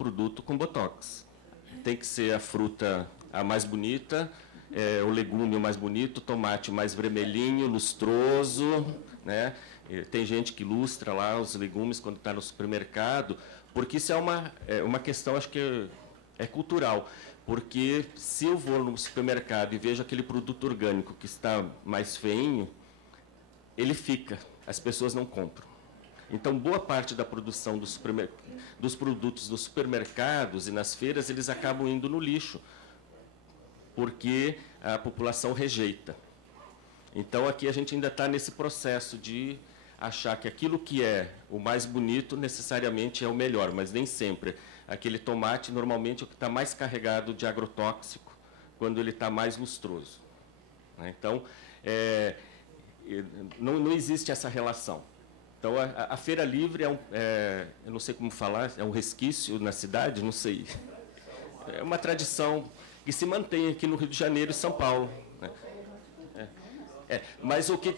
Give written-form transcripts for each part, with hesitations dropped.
produto com botox. Tem que ser a fruta a mais bonita, o legume o mais bonito, o tomate mais vermelhinho, lustroso, né? Tem gente que lustra lá os legumes quando está no supermercado, porque isso é uma questão, acho que é cultural. Porque se eu vou no supermercado e vejo aquele produto orgânico que está mais feinho, ele fica, as pessoas não compram. Então, boa parte da produção dos produtos dos supermercados e nas feiras, eles acabam indo no lixo, porque a população rejeita. Então, aqui a gente ainda está nesse processo de achar que aquilo que é o mais bonito necessariamente é o melhor, mas nem sempre. Aquele tomate, normalmente, é o que está mais carregado de agrotóxico, quando ele está mais lustroso. Então, não existe essa relação. Então, a Feira Livre eu não sei como falar, é um resquício na cidade, não sei. É uma tradição que se mantém aqui no Rio de Janeiro e São Paulo. Né? Mas o que...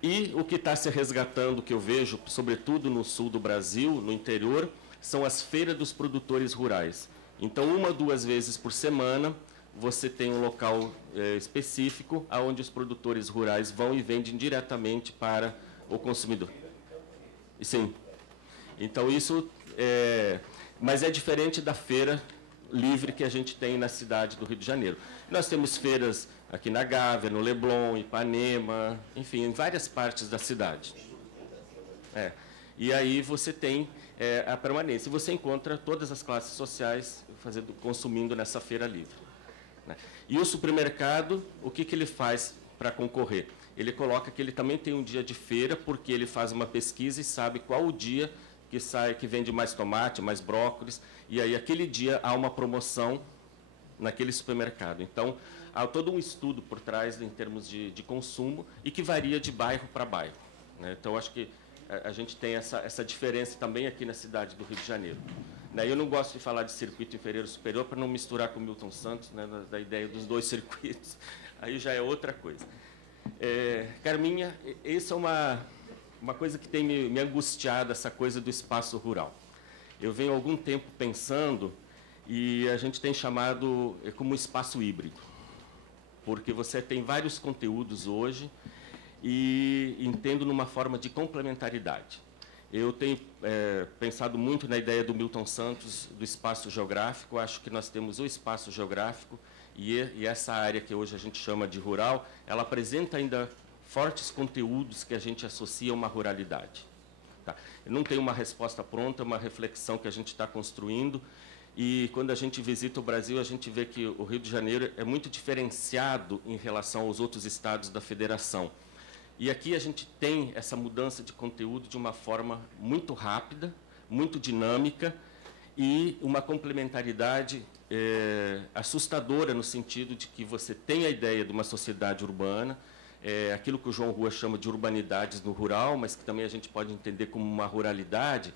E o que está se resgatando, que eu vejo, sobretudo no sul do Brasil, no interior, são as feiras dos produtores rurais. Então, 1 ou 2 vezes por semana, você tem um local específico onde os produtores rurais vão e vendem diretamente para o consumidor. Sim. Então, isso mas é diferente da feira livre que a gente tem na cidade do Rio de Janeiro. Nós temos feiras aqui na Gávea, no Leblon, Ipanema, enfim, em várias partes da cidade. E aí você tem a permanência. E você encontra todas as classes sociais consumindo nessa feira livre. Né? E o supermercado, o que ele faz para concorrer? Ele coloca que ele também tem um dia de feira, porque ele faz uma pesquisa e sabe qual o dia que vende mais tomate, mais brócolis, e aí aquele dia há uma promoção naquele supermercado. Então, há todo um estudo por trás em termos de consumo e que varia de bairro para bairro. Né? Então, acho que a gente tem essa diferença também aqui na cidade do Rio de Janeiro. Né? Eu não gosto de falar de circuito inferior e superior para não misturar com o Milton Santos, né, da ideia dos 2 circuitos. Aí já é outra coisa. Carminha, isso é uma coisa que tem me angustiado, essa coisa do espaço rural. Eu venho há algum tempo pensando, e a gente tem chamado como espaço híbrido, porque você tem vários conteúdos hoje e entendo numa forma de complementaridade. Eu tenho pensado muito na ideia do Milton Santos, do espaço geográfico. Acho que nós temos o espaço geográfico e essa área que hoje a gente chama de rural, ela apresenta ainda fortes conteúdos que a gente associa a uma ruralidade. Tá? Eu não tenho uma resposta pronta, uma reflexão que a gente está construindo, e quando a gente visita o Brasil, a gente vê que o Rio de Janeiro é muito diferenciado em relação aos outros estados da federação. E aqui a gente tem essa mudança de conteúdo de uma forma muito rápida, muito dinâmica, e uma complementaridade assustadora, no sentido de que você tem a ideia de uma sociedade urbana, aquilo que o João Rua chama de urbanidades no rural, mas que também a gente pode entender como uma ruralidade,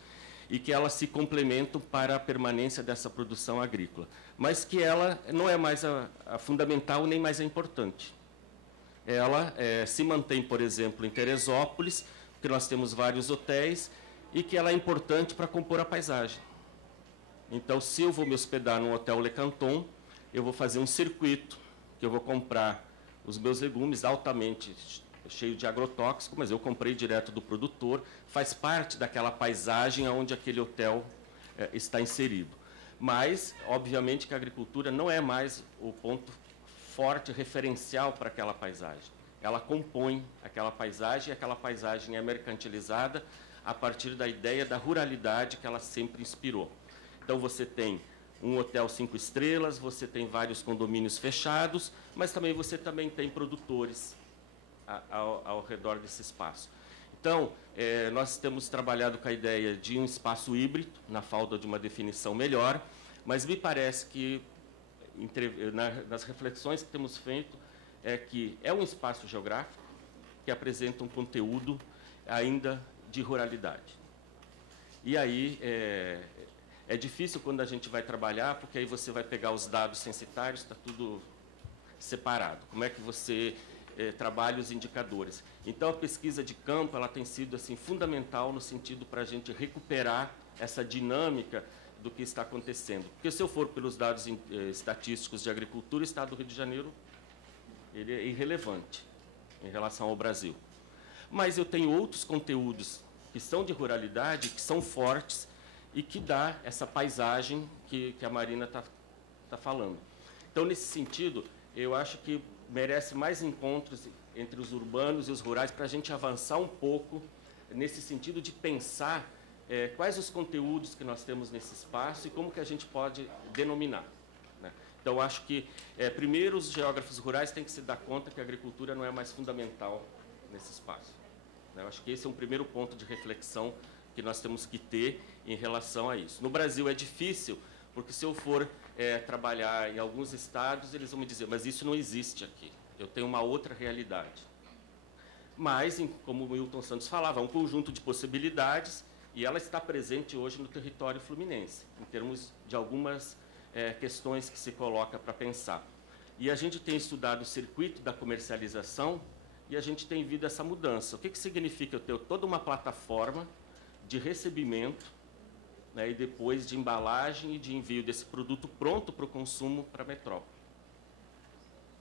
e que elas se complementam para a permanência dessa produção agrícola. Mas que ela não é mais a fundamental nem mais a importante. Ela se mantém, por exemplo, em Teresópolis, porque nós temos vários hotéis, e que ela é importante para compor a paisagem. Então, se eu vou me hospedar no Hotel Le Canton, eu vou fazer um circuito, que eu vou comprar os meus legumes altamente cheios de agrotóxico, mas eu comprei direto do produtor, faz parte daquela paisagem onde aquele hotel está inserido. Mas, obviamente, que a agricultura não é mais o ponto forte, referencial para aquela paisagem. Ela compõe aquela paisagem, e aquela paisagem é mercantilizada a partir da ideia da ruralidade que ela sempre inspirou. Então, você tem um hotel 5 estrelas, você tem vários condomínios fechados, mas também você tem produtores ao redor desse espaço. Então, nós temos trabalhado com a ideia de um espaço híbrido, na falta de uma definição melhor, mas me parece que, nas reflexões que temos feito, que é um espaço geográfico que apresenta um conteúdo ainda de ruralidade. E aí, É difícil quando a gente vai trabalhar, porque aí você vai pegar os dados censitários, está tudo separado. Como é que você trabalha os indicadores? Então, a pesquisa de campo ela tem sido assim, fundamental no sentido para a gente recuperar essa dinâmica do que está acontecendo. Porque se eu for pelos dados estatísticos de agricultura, o Estado do Rio de Janeiro ele é irrelevante em relação ao Brasil. Mas eu tenho outros conteúdos que são de ruralidade, que são fortes e que dá essa paisagem que a Marina está falando. Então, nesse sentido, eu acho que merece mais encontros entre os urbanos e os rurais para a gente avançar um pouco nesse sentido de pensar quais os conteúdos que nós temos nesse espaço e como que a gente pode denominar. Né? Então, acho que, primeiro, os geógrafos rurais têm que se dar conta que a agricultura não é mais fundamental nesse espaço. Né? Eu acho que esse é um primeiro ponto de reflexão que nós temos que ter em relação a isso. No Brasil é difícil, porque se eu for trabalhar em alguns estados, eles vão me dizer, mas isso não existe aqui, eu tenho uma outra realidade. Mas, como o Milton Santos falava, é um conjunto de possibilidades e ela está presente hoje no território fluminense, em termos de algumas questões que se coloca para pensar. E a gente tem estudado o circuito da comercialização e a gente tem visto essa mudança. O que significa eu ter toda uma plataforma de recebimento, né, e depois de embalagem e de envio desse produto pronto para o consumo para a metrópole.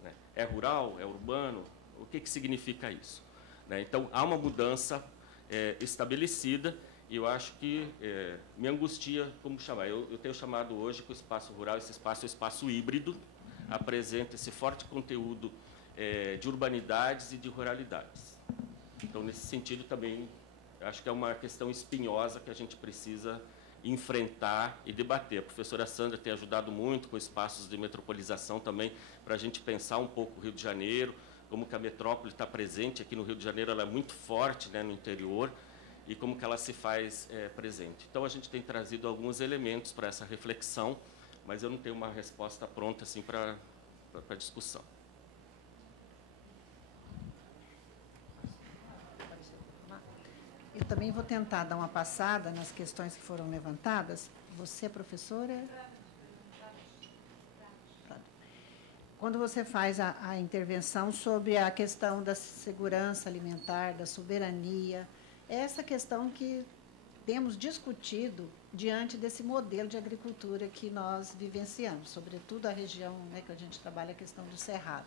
Né? É rural? É urbano? O que significa isso? Né? Então, há uma mudança estabelecida e eu acho que me angustia como chamar. Eu tenho chamado hoje que o espaço rural, esse espaço é o espaço híbrido, apresenta esse forte conteúdo de urbanidades e de ruralidades. Então, nesse sentido, também, acho que é uma questão espinhosa que a gente precisa enfrentar e debater. A professora Sandra tem ajudado muito com espaços de metropolização também, para a gente pensar um pouco o Rio de Janeiro, como que a metrópole está presente aqui no Rio de Janeiro, ela é muito forte, né, no interior, e como que ela se faz presente. Então, a gente tem trazido alguns elementos para essa reflexão, mas eu não tenho uma resposta pronta assim, para a discussão. Eu também vou tentar dar uma passada nas questões que foram levantadas. Você, professora? Quando você faz a intervenção sobre a questão da segurança alimentar, da soberania, é essa questão que temos discutido diante desse modelo de agricultura que nós vivenciamos, sobretudo a região, né, que a gente trabalha a questão do Cerrado.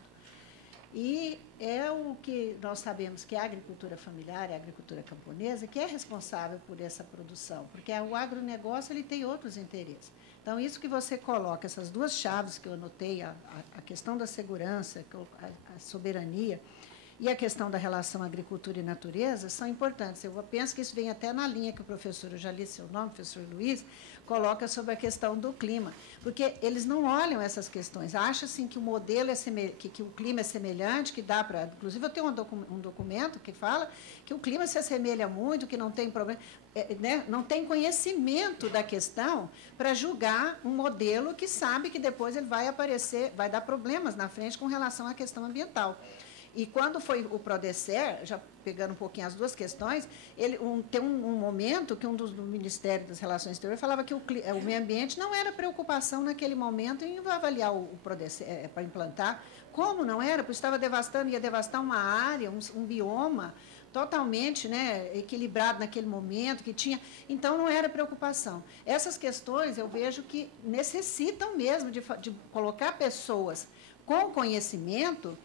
E é o que nós sabemos que a agricultura familiar, a agricultura camponesa, que é responsável por essa produção, porque o agronegócio ele tem outros interesses. Então, isso que você coloca, essas duas chaves que eu anotei, a questão da segurança, a soberania, e a questão da relação agricultura e natureza, são importantes. Eu penso que isso vem até na linha que o professor, eu já li seu nome, professor Luiz, coloca sobre a questão do clima, porque eles não olham essas questões, acham assim, que o modelo que o clima é semelhante, que dá para... Inclusive, eu tenho um documento que fala que o clima se assemelha muito, que não tem problema, né, não tem conhecimento da questão para julgar um modelo que sabe que depois ele vai aparecer, vai dar problemas na frente com relação à questão ambiental. E quando foi o Prodecer, já pegando um pouquinho as duas questões, tem um momento que do Ministério das Relações Exteriores falava que o meio ambiente não era preocupação naquele momento em avaliar o Prodecer para implantar. Como não era? Porque estava devastando, ia devastar uma área, um bioma totalmente, né, equilibrado naquele momento, que tinha... Então, não era preocupação. Essas questões, eu vejo que necessitam mesmo de colocar pessoas com conhecimento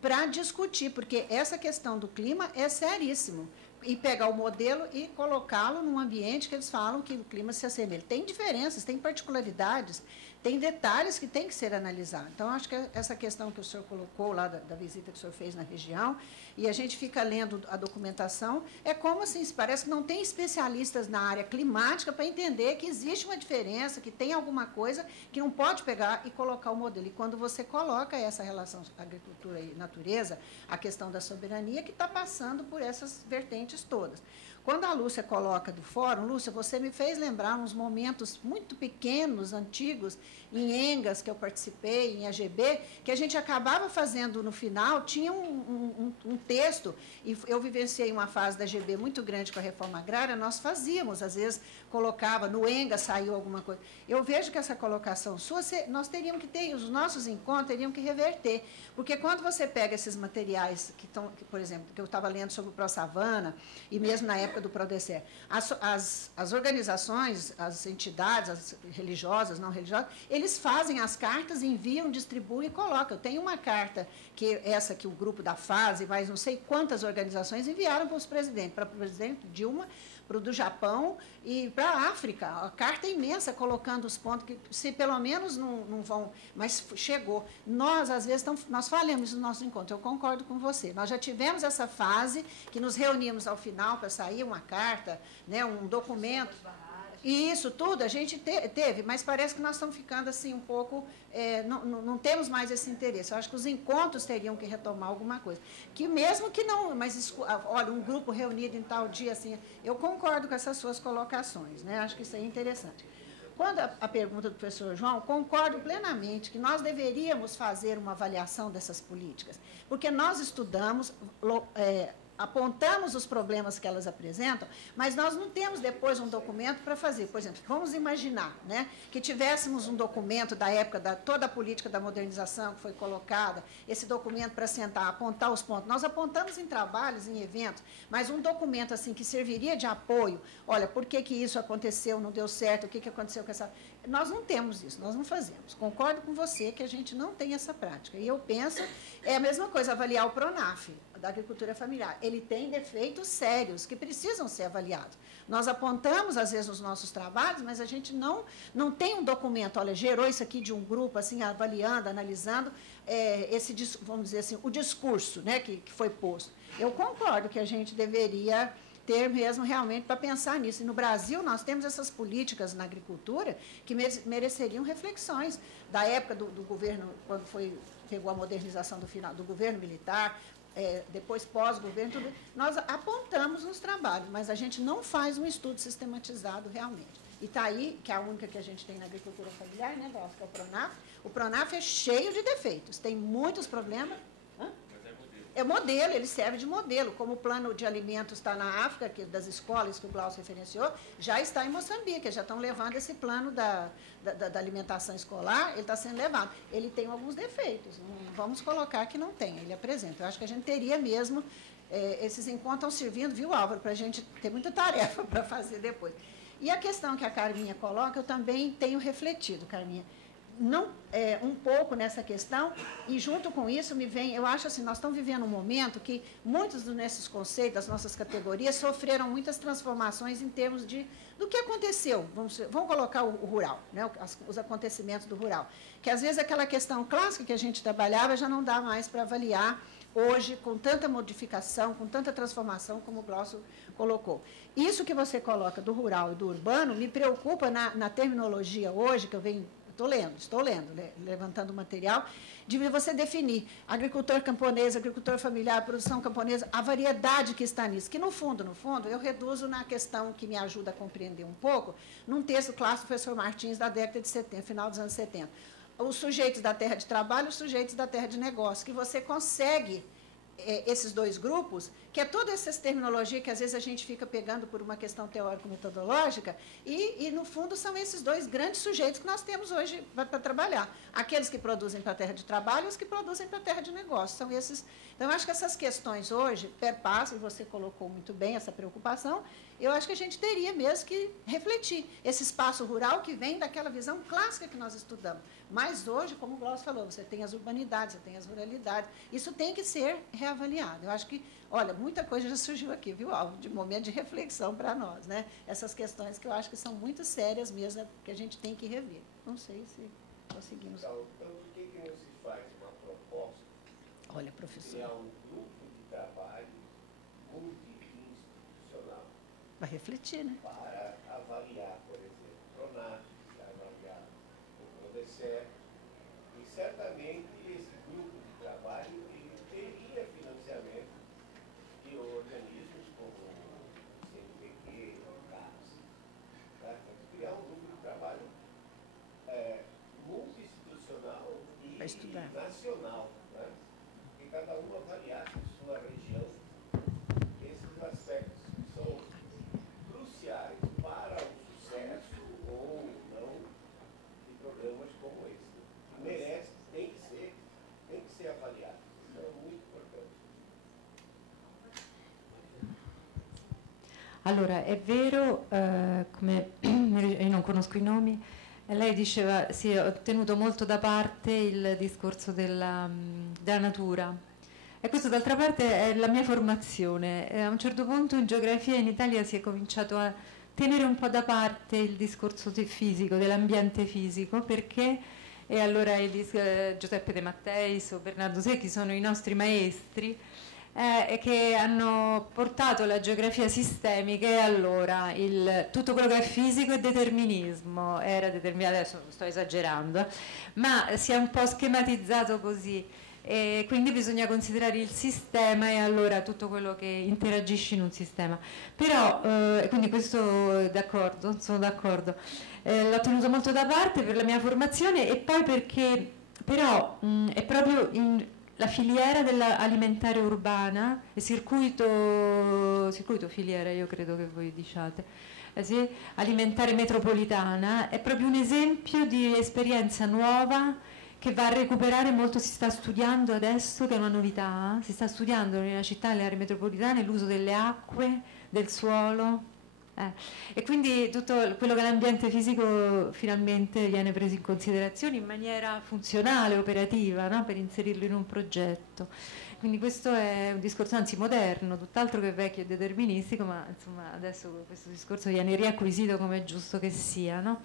para discutir, porque essa questão do clima é seríssimo. E pegar o modelo e colocá-lo num ambiente que eles falam que o clima se assemelha. Tem diferenças, tem particularidades, tem detalhes que têm que ser analisados. Então, acho que essa questão que o senhor colocou lá da visita que o senhor fez na região, e a gente fica lendo a documentação, é como assim, parece que não tem especialistas na área climática para entender que existe uma diferença, que tem alguma coisa que não pode pegar e colocar o modelo. E quando você coloca essa relação agricultura e natureza, a questão da soberania, que está passando por essas vertentes todas. quando a Lúcia coloca do fórum, Lúcia, você me fez lembrar uns momentos muito pequenos, antigos, em Engas, que eu participei, em AGB, que a gente acabava fazendo no final, tinha um texto, e eu vivenciei uma fase da AGB muito grande com a reforma agrária, nós fazíamos, às vezes colocava, no Engas saiu alguma coisa. Eu vejo que essa colocação sua, nós teríamos que ter, os nossos encontros teriam que reverter, porque quando você pega esses materiais, por exemplo, que eu estava lendo sobre o ProSavana, e mesmo na época do PRODECER, as organizações, as entidades, as religiosas, não religiosas, eles fazem as cartas, enviam, distribuem e colocam. Eu tenho uma carta, essa que o grupo da FASE, mais não sei quantas organizações enviaram para os presidentes, para o presidente Dilma, para o do Japão e para a África. A carta é imensa, colocando os pontos que, se pelo menos não vão, mas chegou. Nós, às vezes, nós falamos no nosso encontro, eu concordo com você. Nós já tivemos essa fase que nos reunimos ao final para sair uma carta, né, um documento. E isso tudo a gente teve, mas parece que nós estamos ficando assim um pouco, não temos mais esse interesse. Eu acho que os encontros teriam que retomar alguma coisa. Que mesmo que não, mas olha, um grupo reunido em tal dia, assim, eu concordo com essas suas colocações, né? Acho que isso é interessante. Quando a pergunta do professor João, concordo plenamente que nós deveríamos fazer uma avaliação dessas políticas, porque nós estudamos, apontamos os problemas que elas apresentam, mas nós não temos depois um documento para fazer. Por exemplo, vamos imaginar, né, que tivéssemos um documento da época da toda a política da modernização que foi colocada, esse documento para sentar, apontar os pontos. Nós apontamos em trabalhos, em eventos, mas um documento assim que serviria de apoio, olha, por que isso aconteceu, não deu certo, o que aconteceu com essa... Nós não temos isso, nós não fazemos. Concordo com você que a gente não tem essa prática. E eu penso, é a mesma coisa, avaliar o PRONAF, da agricultura familiar. Ele tem defeitos sérios que precisam ser avaliados. Nós apontamos, às vezes, nos nossos trabalhos, mas a gente não tem um documento, olha, gerou isso aqui de um grupo, assim, avaliando, analisando, vamos dizer assim, o discurso, né, que foi posto. Eu concordo que a gente deveria ter mesmo realmente para pensar nisso. E no Brasil, nós temos essas políticas na agricultura que mereceriam reflexões. Da época do governo, quando pegou a modernização do governo militar, depois pós-governo, tudo, nós apontamos nos trabalhos, mas a gente não faz um estudo sistematizado realmente. E está aí, que é a única que a gente tem na agricultura familiar, né, Glaucio, que é o PRONAF. O PRONAF é cheio de defeitos, tem muitos problemas. É modelo, ele serve de modelo, como o plano de alimentos está na África, das escolas que o Glaucio referenciou, já está em Moçambique, já estão levando esse plano da alimentação escolar, ele está sendo levado. Ele tem alguns defeitos, não vamos colocar que não tem, ele apresenta. Eu acho que a gente teria mesmo, esses encontros estão servindo, viu, Álvaro, para a gente ter muita tarefa para fazer depois. E a questão que a Carminha coloca, eu também tenho refletido, Carminha, um pouco nessa questão, e junto com isso me vem, eu acho assim, nós estamos vivendo um momento que muitos dos nossos conceitos, das nossas categorias, sofreram muitas transformações em termos do que aconteceu, vamos colocar o rural, né, os acontecimentos do rural, que às vezes aquela questão clássica que a gente trabalhava já não dá mais para avaliar hoje, com tanta modificação, com tanta transformação, como o Glaucio colocou. Isso que você coloca do rural e do urbano me preocupa na terminologia hoje, que eu venho... Estou lendo, levantando material, de você definir agricultor camponês, agricultor familiar, produção camponesa, a variedade que está nisso, que no fundo, eu reduzo na questão que me ajuda a compreender um pouco, num texto clássico do professor Martins, da década de 70, final dos anos 70. Os sujeitos da terra de trabalho, os sujeitos da terra de negócio, que você consegue... esses dois grupos, que é toda essa terminologia que às vezes a gente fica pegando por uma questão teórico-metodológica, e no fundo são esses dois grandes sujeitos que nós temos hoje para trabalhar. Aqueles que produzem para a terra de trabalho e os que produzem para a terra de negócio. São esses. Então, eu acho que essas questões hoje perpassam, e você colocou muito bem essa preocupação, eu acho que a gente teria mesmo que refletir. Esse espaço rural que vem daquela visão clássica que nós estudamos. Mas hoje, como o Glaucio falou, você tem as urbanidades, você tem as ruralidades. Isso tem que ser reavaliado. Eu acho que, olha, muita coisa já surgiu aqui, viu, Alvo? De momento de reflexão para nós, né? Essas questões que eu acho que são muito sérias mesmo, que a gente tem que rever. Não sei se conseguimos. Então, por que não se faz uma proposta? Olha, professor. Criar um grupo de trabalho multi-institucional. Vai refletir, né? Para avaliar, por exemplo, o PRONAF, para avaliar o PRODECER, e certamente esse grupo de trabalho ele teria financiamento de organismos como o CNPq, estudar. nacional, né? Que cada um avaliasse em sua região esses aspectos que são cruciais para o sucesso ou não de programas como esse. Que merece, tem que ser avaliado. Isso é muito importante. Allora, è vero, come io non conosco i nomi, lei diceva sì, ho tenuto molto da parte il discorso della natura, e questo d'altra parte è la mia formazione. A un certo punto in geografia in Italia si è cominciato a tenere un po' da parte il discorso fisico, dell'ambiente fisico, perché, e allora Giuseppe De Matteis o Bernardo Secchi sono i nostri maestri, che hanno portato la geografia sistemica, e allora tutto quello che è fisico è determinismo, era determinato, adesso sto esagerando, ma si è un po' schematizzato così, e quindi bisogna considerare il sistema e allora tutto quello che interagisce in un sistema. Però, quindi questo d'accordo, sono d'accordo, l'ho tenuto molto da parte per la mia formazione, e poi perché però è proprio la filiera dell'alimentare urbana, il circuito filiera, io credo che voi diciate, sì, alimentare metropolitana, è proprio un esempio di esperienza nuova che va a recuperare molto. Si sta studiando adesso, che è una novità, si sta studiando nella città, nelle aree metropolitane, l'uso delle acque, del suolo, e quindi tutto quello che è l'ambiente fisico finalmente viene preso in considerazione in maniera funzionale, operativa, no? Per inserirlo in un progetto. Quindi questo è un discorso anzi moderno, tutt'altro che vecchio e deterministico, ma insomma adesso questo discorso viene riacquisito come è giusto che sia, no?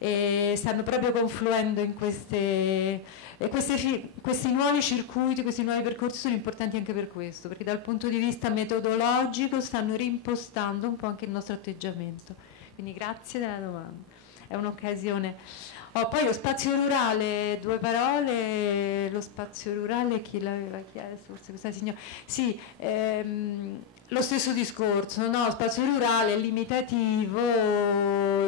E stanno proprio confluendo in questi nuovi circuiti, questi nuovi percorsi sono importanti anche per questo, perché dal punto di vista metodologico stanno reimpostando un po' anche il nostro atteggiamento. Quindi grazie della domanda, è un'occasione. Poi lo spazio rurale, due parole. Lo spazio rurale, chi l'aveva chiesto? Forse questa signora. Sì, lo stesso discorso, no? Spazio rurale, limitativo,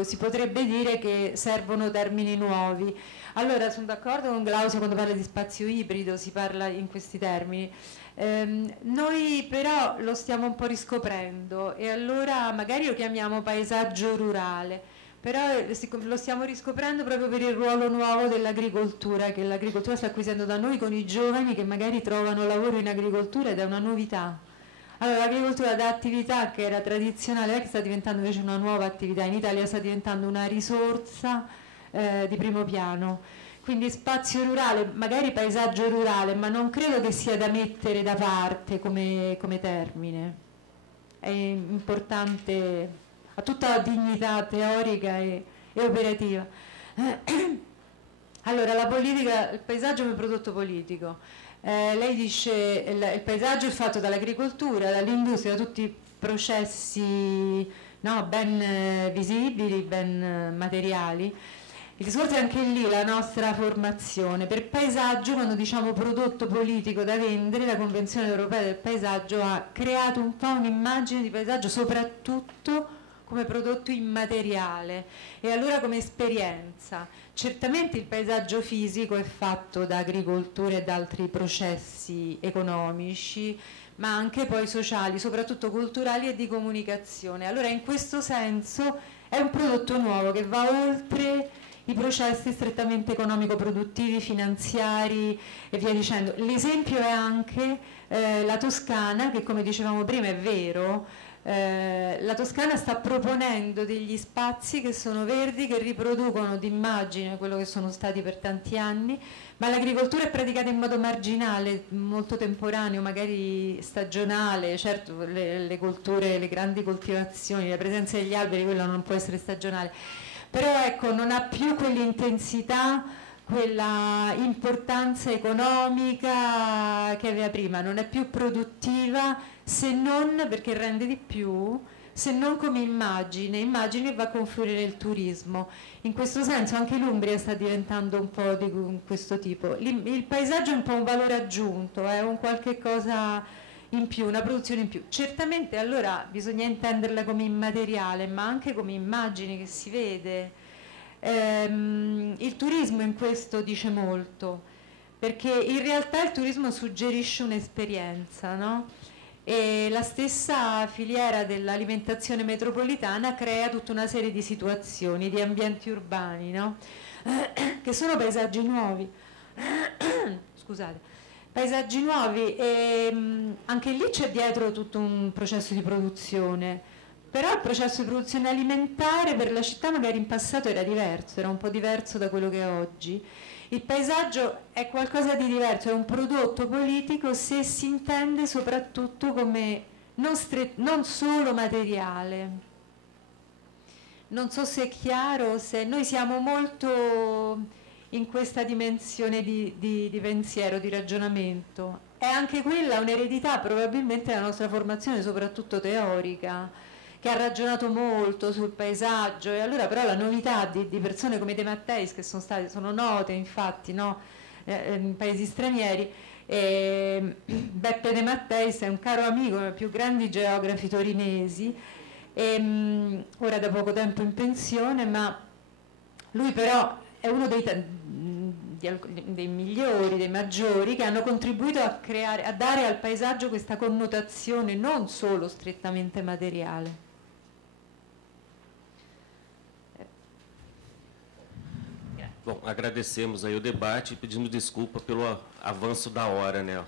si potrebbe dire che servono termini nuovi. Allora sono d'accordo con Glausio quando parla di spazio ibrido, si parla in questi termini. Noi però lo stiamo un po' riscoprendo, e allora magari lo chiamiamo paesaggio rurale, però lo stiamo riscoprendo proprio per il ruolo nuovo dell'agricoltura, che l'agricoltura sta acquisendo da noi con i giovani che magari trovano lavoro in agricoltura, ed è una novità. Allora l'agricoltura da attività che era tradizionale, che sta diventando invece una nuova attività, in Italia sta diventando una risorsa di primo piano. Quindi spazio rurale, magari paesaggio rurale, ma non credo che sia da mettere da parte come termine. È importante, ha tutta la dignità teorica e operativa. Allora la politica, il paesaggio come prodotto politico. Lei dice il paesaggio è fatto dall'agricoltura, dall'industria, da tutti i processi, no, ben visibili, ben materiali. Il discorso è anche lì la nostra formazione. Per paesaggio, quando diciamo prodotto politico da vendere, la Convenzione Europea del Paesaggio ha creato un po' un'immagine di paesaggio soprattutto come prodotto immateriale, e allora come esperienza. Certamente il paesaggio fisico è fatto da agricoltura e da altri processi economici, ma anche poi sociali, soprattutto culturali e di comunicazione. Allora in questo senso è un prodotto nuovo che va oltre i processi strettamente economico-produttivi, finanziari e via dicendo. L'esempio è anche la Toscana, che come dicevamo prima è vero, la Toscana sta proponendo degli spazi che sono verdi, che riproducono d'immagine quello che sono stati per tanti anni, ma l'agricoltura è praticata in modo marginale, molto temporaneo, magari stagionale. Certo le colture, le grandi coltivazioni, la presenza degli alberi, quello non può essere stagionale, però ecco, non ha più quell'intensità, quella importanza economica che aveva prima, non è più produttiva, se non perché rende di più, se non come immagini che va a confluire nel turismo. In questo senso anche l'Umbria sta diventando un po' di questo tipo. Il paesaggio è un po' un valore aggiunto, è un qualche cosa in più, una produzione in più. Certamente allora bisogna intenderla come immateriale, ma anche come immagine che si vede. Il turismo in questo dice molto. perché in realtà il turismo suggerisce un'esperienza, no? E la stessa filiera dell'alimentazione metropolitana crea tutta una serie di situazioni, di ambienti urbani, no? Che sono paesaggi nuovi. Scusate. Paesaggi nuovi, e anche lì c'è dietro tutto un processo di produzione, però il processo di produzione alimentare per la città magari in passato era diverso, era un po' diverso da quello che è oggi. Il paesaggio è qualcosa di diverso, è un prodotto politico se si intende soprattutto come non solo materiale. Non so se è chiaro, se noi siamo molto in questa dimensione di pensiero, di ragionamento. È anche quella un'eredità probabilmente della nostra formazione, soprattutto teorica, che ha ragionato molto sul paesaggio, e allora però la novità di persone come De Matteis, che sono note infatti, no? In paesi stranieri, Beppe De Matteis è un caro amico, uno dei più grandi geografi torinesi, ora da poco tempo in pensione, ma lui però è uno dei migliori, dei maggiori, che hanno contribuito a dare al paesaggio questa connotazione non solo strettamente materiale. Bom, agradecemos aí o debate e pedimos desculpa pelo avanço da hora, né?